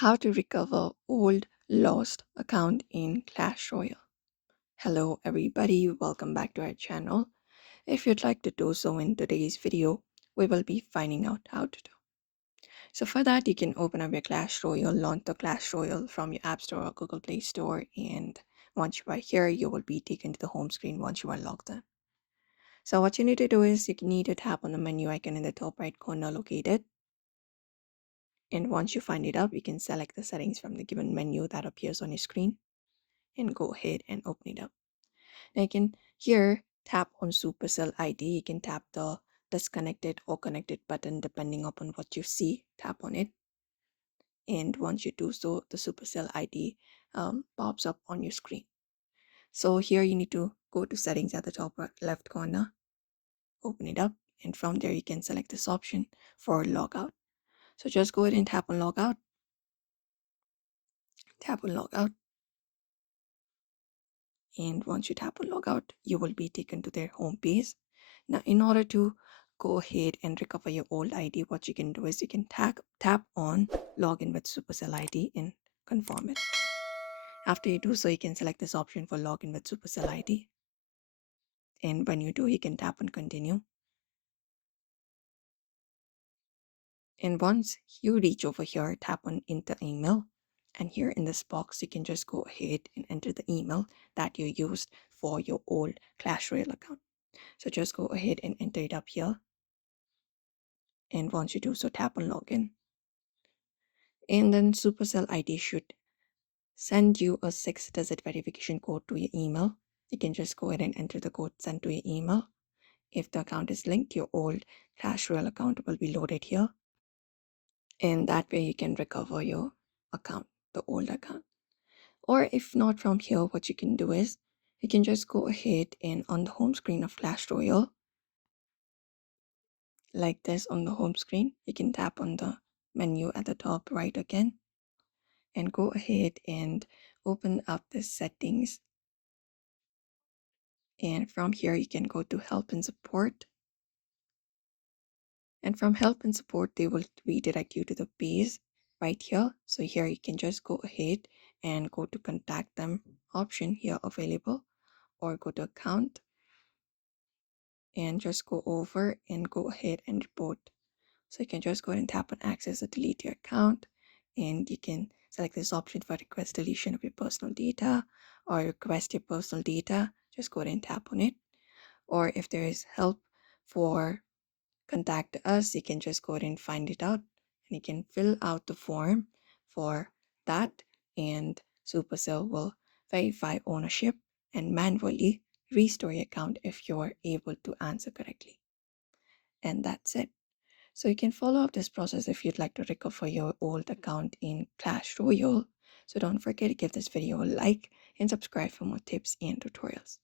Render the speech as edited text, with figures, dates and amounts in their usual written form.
How to recover old lost account in Clash Royale. Hello everybody, welcome back to our channel. If you'd like to do so in today's video, we will be finding out how to do. So for that, you can open up your Clash Royale, launch the Clash Royale from your App Store or Google Play Store, and once you are here, you will be taken to the home screen once you are logged in. So what you need to do is you need to tap on the menu icon in the top right corner located. And once you find it up, you can select the settings from the given menu that appears on your screen and go ahead and open it up. Now you can here tap on Supercell ID. You can tap the disconnected or connected button depending upon what you see. Tap on it, and once you do so, the Supercell ID pops up on your screen. So here you need to go to settings at the top left corner, open it up, and from there you can select this option for logout. So just go ahead and tap on logout, tap on logout, and once you tap on logout, you will be taken to their home page. Now in order to go ahead and recover your old ID, what you can do is you can tap on login with Supercell ID and confirm it. After you do so, you can select this option for login with Supercell ID, and when you do, you can tap on continue. And once you reach over here, tap on enter email, and here in this box you can just go ahead and enter the email that you used for your old Clash Royale account. So just go ahead and enter it up here, and once you do so, tap on login, and then Supercell ID should send you a 6-digit verification code to your email. You can just go ahead and enter the code sent to your email. If the account is linked, your old Clash Royale account will be loaded here, and that way you can recover your account, the old account. Or if not from here, what you can do is you can just go ahead and on the home screen of Clash Royale, like this on the home screen, you can tap on the menu at the top right again and go ahead and open up the settings, and from here you can go to help and support, and from help and support they will redirect you to the page right here. So here you can just go ahead and go to contact them option here available, or go to account and just go over and go ahead and report. So you can just go ahead and tap on access or delete your account, and you can select this option for request deletion of your personal data or request your personal data. Just go ahead and tap on it. Or if there is help for contact us, you can just go ahead and find it out, and you can fill out the form for that, and Supercell will verify ownership and manually restore your account if you're able to answer correctly. And that's it. So you can follow up this process if you'd like to recover your old account in Clash Royale. So don't forget to give this video a like and subscribe for more tips and tutorials.